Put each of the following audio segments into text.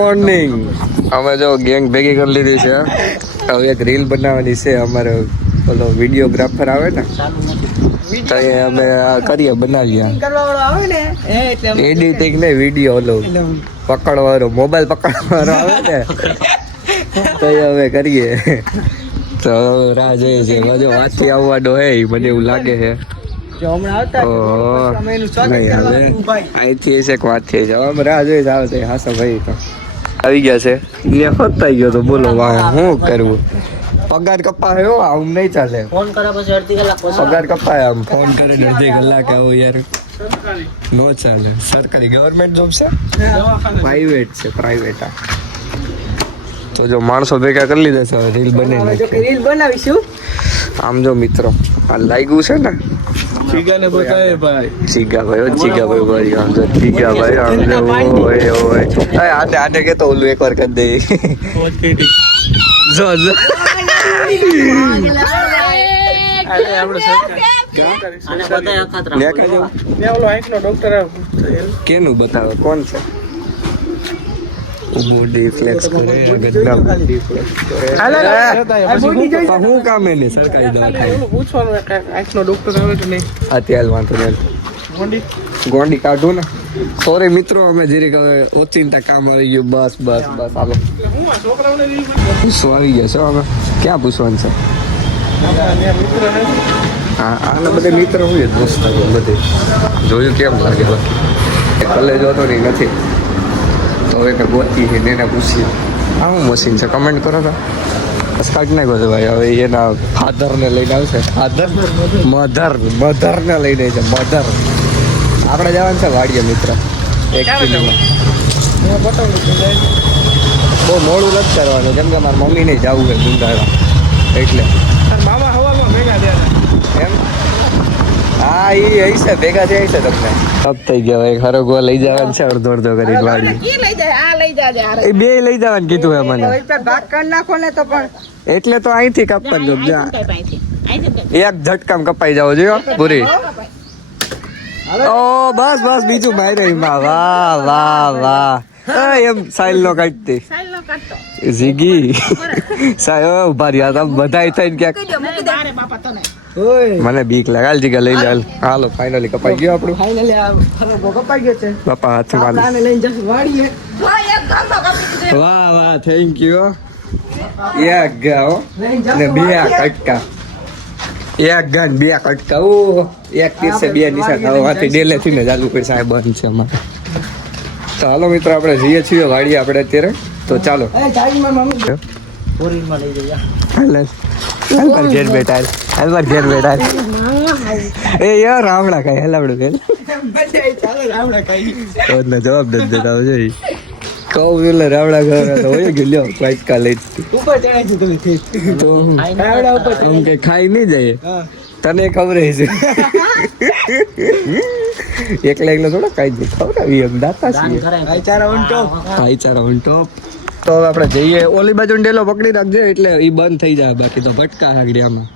Morning. અમે જો gang ભેગી કરી લીધી છે. હવે એક રીલ બનાવવાની છે. અમારો ઓલો વિડીયોગ્રાફર આવે ને તો એ અમે કરીએ બનાવીએ એડિટિંગ ને વિડીયો ઓલો પકડવાળો મોબાઈલ પકડવાળો આવે ને તો એ હવે કરીએ. તો રાહ જોઈએ છે. બધો વાંચી આવવાનો હે મને એવું લાગે છે. અહીંથી છે વાત થઈ છે. હવે રાહ જોઈ આવે છે. હાસા ભાઈ તો આવી ગયા છે. એ ફતાઈ ગયો તો બોલો વાહ શું કરવું. પગાર કપાય હો આમ નહીં ચાલે. ફોન કરે પછી અડધી કલાક પગાર કપાય આમ ફોન કરે અડધી કલાક આવો યાર નો ચાલે. સરકારી ગવર્મેન્ટ જોબ છે પ્રાઇવેટ છે પ્રાઇવેટ. તો જો માણસો ભેગા કરી લીધા છે. રીલ બનાવીશું. આમ જો મિત્રો આ લાગ્યું છે ને ચીગાને બતાવે ભાઈ. ચીગાભાઈ ભાઈ આમ જો ચીગાભાઈ આમ જો ઓય ઓય આને આને કે તો ઓલું એકવાર કરી દે. જો જો કેનું બતાવે કોણ છે? હું કામ એને સરકારી દવાખાને ગોંડી કાઢું ને. સોરી મિત્રો અમે જરીક હવે ઓચિંતા કામ આવી ગયું. બસ બસ બસ હાલો પૂછવા આવી ગયા છો અમે. ક્યાં પૂછવાનું છે? હા આના બધા મિત્ર હોય દોસ્ત બધે જોયું કેમ લાગે. બાકી કોલેજ હતો નહીં નથી તો એને ગોતી છે એને પૂછીએ આ શું મશીન છે કમેન્ટ કરો તો બસ કાઢી નાખો છો ભાઈ. હવે એના ફાધરને લઈને આવશે. મધરને લઈને છે મધર. આપણે જવાનું છે વાડીએ મિત્ર એકચ્યુઅલીમાં. બહુ મોડું નથી કરવાનું કેમ કે મારા મમ્મીને જવું છે ગુંદાળા એટલે. મામા હવામાં ભેગા થયા એમ. હા એ હશે ભેગા થયા હશે તમને. સબ થઈ ગયા ભાઈ. ખરો લઈ જવાનું છે અડધો અડધો કરી વાડી. એ બે લઈ જવાનું કીધું એ મને. એટલે તો અહીંથી કાપવાનું એક ઝટકામ કપાઈ જાવ જોયો પૂરી. ઓ બસ બસ બીજું મારે એમાં. વાહ વાહ વાહ એમ સાઈલ નો કાઢતી જીગી સાહેબ ઉભા રહ્યા હતા બધા થઈને ક્યાંક. મને બીક લાગે જીગા લઈ લે. હાલો ફાઇનલી કપાઈ ગયો આપણું. કપાઈ ગયો છે બાપા હાથમાં લઈને. વાહ વાહ થેન્ક યુ. એક ગાઓ ને બે કટકા. એક ગન બે કટકા. ઓ એક તીરસે બે નિશાન. હવે ડેલે થી ને ચાલુ કરી સાહેબ બંધ છે અમારે. તો હાલો મિત્રો આપણે જઈએ છીએ વાડીએ આપણે અત્યારે. તો ચાલો ઘેર બેઠા એ યાર રાવડા કઈ હલાવડું કે જવાબ નથી દેતા જોઈ કહું એટલે રાવડા ઘર હોય કે લ્યો વાટકા લઈ તો કઈ ખાઈ નહીં જાય. તને ખબર છે એકલા એકલા થોડા ખાઈ જાય. ખવડાવી એમ દાતા ભાઈચારા ઓન ટોપ. તો હવે આપણે જઈએ ઓલી બાજુ ડેલો પકડી રાખજે એટલે એ બંધ થઈ જાય. બાકી તો ભટકા આગળ આમાં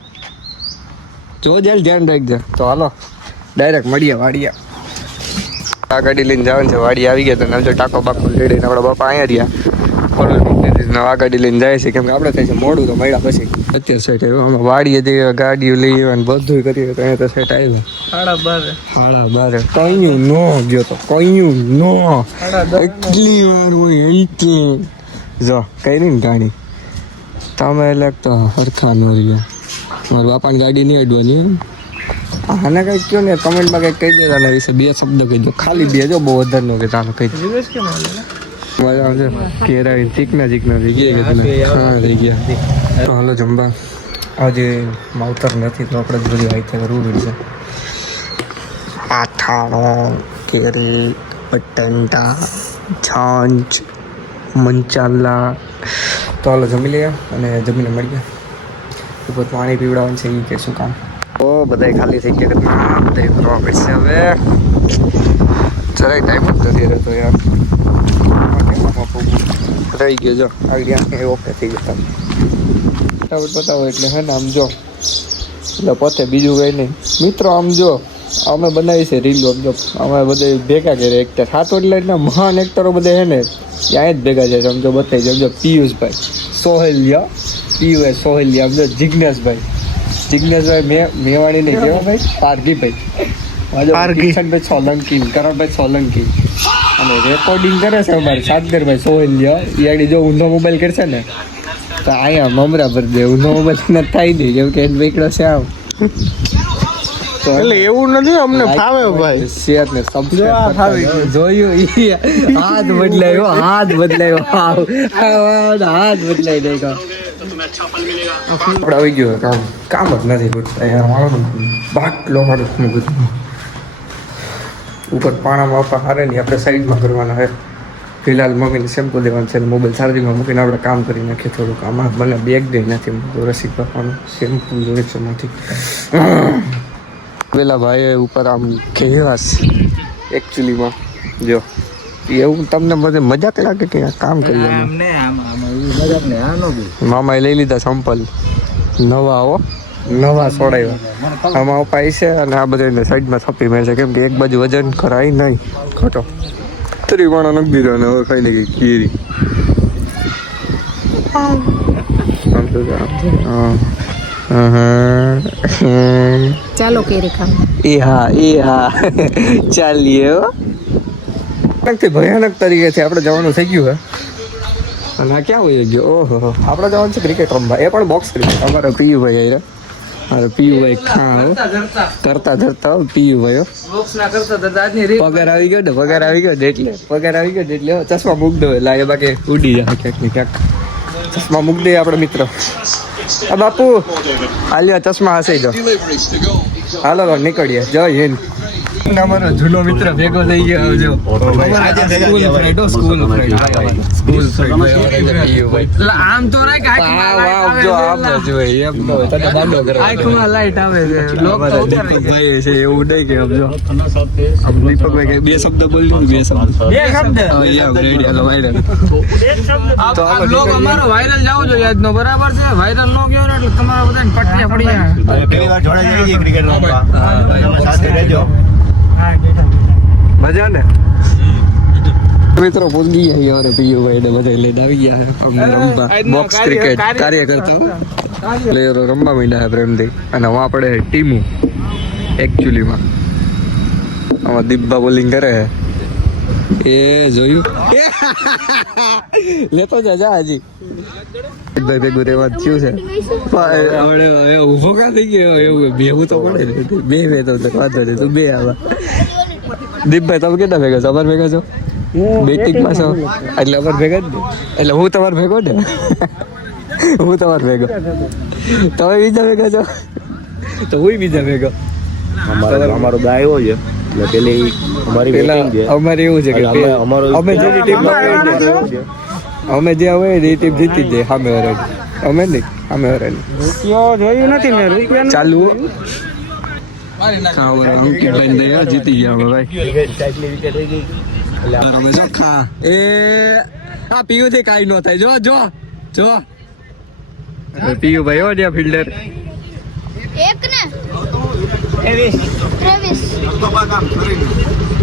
જો જાય ધ્યાન રાખજે. તો હાલો ડાયરેક્ટ મળીએ વાડીએ. આ ગાડી લઈને જવાનું છે વાડી. આવી ગયા તો નવજો ટાકો બાકો લઈને આપણા બાપા અહીંયા રહ્યા. આ ગાડી લઈને જાય છે કેમ કે આપણે થાય છે મોડું તો મળ્યા પછી. અત્યારે સેટ આવ્યો વાડીએ જઈએ ગાડીઓ લઈ અને બધું કરીએ તો અહીંયા તો સેટ આવ્યો. 12:30 કયું નો ગયો તો કયું નો એટલી વાર હોય એટલી જો કઈ ને ગાડી તમે લાગતો હરખા નો રહ્યા. મારા બાપાની ગાડી નહીં અડવાની. આને કઈ કયો ને કમેન્ટમાં કઈ કહી દે આના વિશે. બે શબ્દ કહી દો ખાલી બે જો બહુ વધારે નો કે ચાલો કહી દો. મજા આવશે કેરાવી ચીકના થઈ ગયા. હા થઈ ગયા. હાલો જમવા આજે માવતર નથી તો આપણે બધી આઈતે કરવું પડશે. આથાણો કેરી બટાટા છાંચ મંચાલા. તો હાલો જમી લઈએ અને જમીને મળીએ. ઉપર પાણી પીવડાવવાનું છે એ કે શું કામ. ઓ બધા ખાલી થઈ ગયા. બધા ફરવા પડશે હવે. જરાય ટાઈમ જ નથી રહેતો યાર. રહી ગયો જો આગળ ઓકે થઈ ગયો. ફટાફટ બતાવો એટલે હે ને આમ જો એટલે પોતે બીજું કઈ નહીં મિત્રો. આમ જો અમે બનાવી છે રીલો. જો અમે બધે ભેગા કરે એક્ટર સાતો એટલે મહાન એક્ટરો બધા છે ને ત્યાં જ ભેગા છે. સમજો બતાવી સમજો પિયુષભાઈ સોહેલિયા, પિયુષ સોહેલિયા, સમજો જિજ્ઞેશભાઈ મેવાણી નહીં કેવા ભાઈ પારગીભાઈ, કિશનભાઈ સોલંકી, કરણભાઈ સોલંકી અને રેકોર્ડિંગ કરે છે અમારે સાગરભાઈ સોહેલિયા. એ આડી જો ઊંધો મોબાઈલ કરશે ને તો અહીંયા મમરા ભરી દે. ઊંધો મોબાઈલ નથી થાય નહીં કેમ કે એને બેકડો છે આમ. એટલે એવું નથી, અમને ફાવે ભાઈ. શેર ને સબસ્ક્રાઇબ જોયું હાથ બદલાયો, હાથ બદલાઈ નાખ્યો. આપણે આવી ગયો કામ જ નથી બાટલો મારું બધું ઉપર પાણામાં આપવા હારે નહીં. આપણે સાઈડમાં કરવાના છે. ફિલહાલ મમ્મીને શેમ્પુ દેવાનું છે, મોબાઈલ ચાર્જિંગમાં મૂકીને આપણે કામ કરી નાખીએ. થોડુંક આમાં મને બેગ દઈ નથી રસીદ પાવાનું શેમ્પુ જોડે છે માંથી. પેલા ભાઈ ઉપર આમ ખેવાસ એકચ્યુઅલીમાં જો એવું તમને બધે મજાક લાગે કે કામ કરીએ. મામાએ લઈ લીધા સંપલ નવા સોડાવ્યા. આમાં અપાય છે અને આ બધા સાઈડમાં થપ્પી મેળ છે કેમ કે એક બાજુ વજન કરાય નહીં ખોટો. ત્રીવાણો નથી દીધો અને હવે ખાઈ લઈ ગઈ કેરી. ચાલો કેરી ખાવા. એ હા ચાલીએ. ભયાનક તરીકેથી આપણે જવાનું થઈ ગયું હે. અને આ ક્યાં હોય ગયો? ઓહો આપણે જવાનું છે ક્રિકેટ રમવા. એ પણ બોક્સ ક્રિકેટ. અમારે પિયુભાઈ આવ્યા. અરે પિયુભાઈ કરતા ધરતા પિયુભાઈ પગાર આવી ગયો ને પગાર આવી ગયો એટલે ચશ્મા મૂક દો એટલે એ બાકી ઉડી જાય ક્યાંક ને ક્યાંક. ચશ્મા મૂક દે આપણે મિત્ર. આ બાપુ હાલ્યો ચશ્મા હસાઈ દો. હાલો નીકળીએ. જય હિન્દ. અમારો જૂનો મિત્ર ભેગો થઈ ગયો. આમ તો લાઈટ આવે છે એવું નહીં કે દીપકભાઈ બે શબ્દ બોલી બે શબ્દ અમારો વાયરલ જવો જોઈએ આજનો બરાબર છે. વાયરલ નો ગયો એટલે તમારા બધા પટ્ટિયા પડી મજા ને. મિત્રો પૂછી ગયા યાર પિયુભાઈ ને બધા લઈને આવી ગયા રમવા બોક્સ ક્રિકેટ. કાર્યકર્તા પ્લેયરો રમવા માંડ્યા પ્રેમથી અને હું આપણે ટીમું એકચ્યુઅલીમાં આમાં દીપબા બોલિંગ કરે એ જોયું લેતો જા હજી ભાઈ ભેગું રેવા થયું છે. ઉભો કા થઈ ગયો એવું બેવું તો પડે ને. બે તો વાંધો નહીં તું બે આવા. દીપભાઈ તમે કેટલા ભેગા છો? અમાર ભેગા છો બેટિંગમાં છો એટલે અમાર ભેગા જ ને. એટલે હું તમારો ભેગો ને હું તમારો ભેગો. તમે બીજા ભેગા છો તો હું બીજા ભેગો. અમારો ગાય હોય એટલે પેલી અમારે એવું છે કે અમે જેની ટીમમાં અમે જે હોય એ ટીમ જીતી જાય સામે વાળા. અમે નહીં સામે વાળા જોયું નથી મેં રૂપિયા ચાલુ અંકિતભાઈ જીતી ગયા ભાઈ. અમે જો ખા એ આ પીયુ થી કાઈ ન થાય. જો પીયુ ભાઈ હો જ્યાં ફિલ્ડર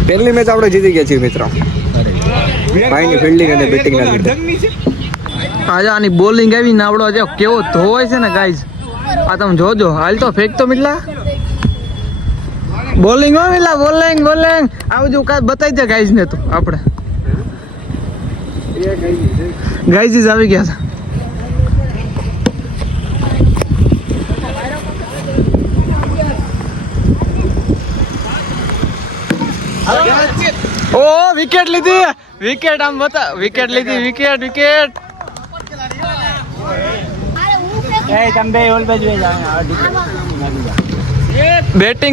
પહેલી મેચ આપણે જીતી ગયા છીએ મિત્રો. ભાઈની ફિલ્ડિંગ અને બેટિંગ ના લીધે. આજે આની બોલિંગ આવી ને આવડો જો કેવો ધોવાય છે ને ગાઈઝ. આ તમે જોજો હાલ તો ફેંક તો મિટલા બોલિંગ હો મિલા બોલિંગ આવું જો કાંઈ બતાવી દે ગાઈઝ ને. તો આપણે ગાઈઝ આવી ગયા છે. ઓ વિકેટ લીધી. વિકેટ આમ બતા વિકેટ લીધી. વિકેટ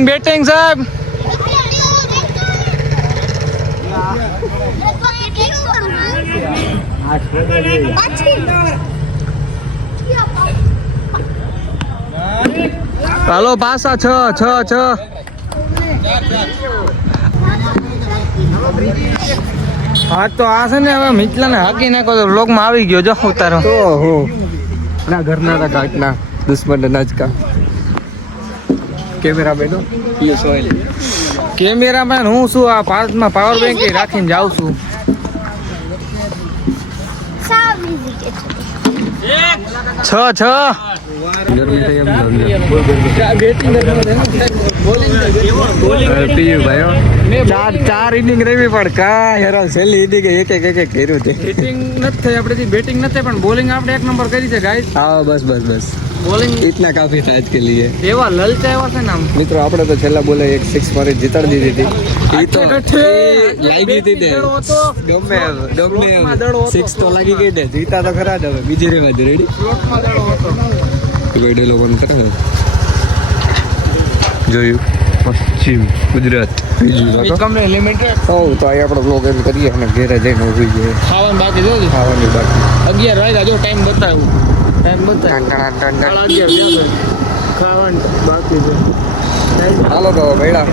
બેટિંગ સાહેબ. હાલો પાસા 6 હા તો આ છે ને હવે મિચલા ને હાકી નાખો તો વ્લોગ માં આવી ગયો. જો ઉતારો તો હું ના ઘરના ઘાટના દુશ્મન નાચકા કેમેરા બેનો પિયુષ ઓઇલ. કેમેરામેન હું શું આ ભારતમાં પાવર બેંક રાખીને જાઉં છું. છ ગરમી થઈ એમ પીયું ભાઈ ચાર ઇનિંગ રમી પણ કાંઈ હેરાન છેલ્લી ઇનિંગ એક કર્યું છે. બેટિંગ નથી થઈ આપણે બેટિંગ નથી પણ બોલિંગ આપણે એક નંબર કરી છે ગાઈસ. હા બસ બોલિંગ इतना काफी था आज के लिए. એવા લલચાયા છે ને આમ. મિત્રો આપણે તો છેલ્લા બોલે એક 6 મારી જીતાડી દીધી હતી. એ તો લાગી હતી ને ગમે દડો હતો. 6 તો લાગી ગઈ ને જીતા તો ખરા જ હવે બીજી રેવા દે. રેડી સ્લોટમાં દડો હતો. ડેલો બંધ કરે જોયું પશ્ચિમ ગુજરાત કંપની લિમિટેડ તો અહીં આપણો બ્લોગ એમ કરીએ અને ઘેરે જઈને ઊભી જઈએ ખાવાનું બાકી જોજો. ખાવાની બાકી 11 વાગ્યા જો ટાઈમ બતાવ્યું. ટાઈમ બતાવ્યું 11:30 ખાવાનું બાકી છે. હાલો તો ભેડા